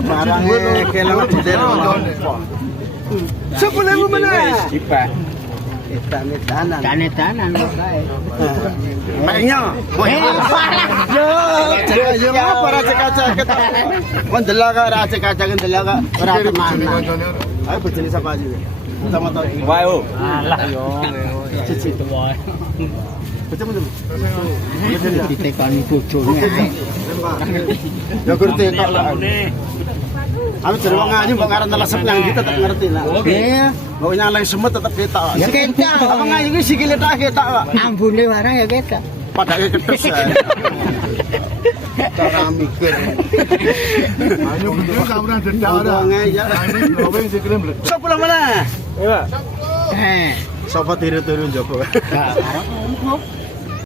Barangnya kelang sepuluh mana? Tanan mainnya yo apa raja kaca kita mendelaka raja kaca mendelaka ora mana ayo bojone sapa aja sama tau wae oh alah yo cici wae betul ditekani bojone ya ngerti tok aku jadi wong ayu mbok ngaran telesep nang ndi tetep ngerti lah. Nggih. Mbok nyaleng semut tetep ketok. Ya ketok. Wong ayu iki sikile tok ketok kok. Ambune warang ya ketok. Padake ketes. Cara mikir. Ayo bener ora ora dedak ora. Wong sikile mlebu. Sopo mana? Iya. Sopo tiru-tiru njogo.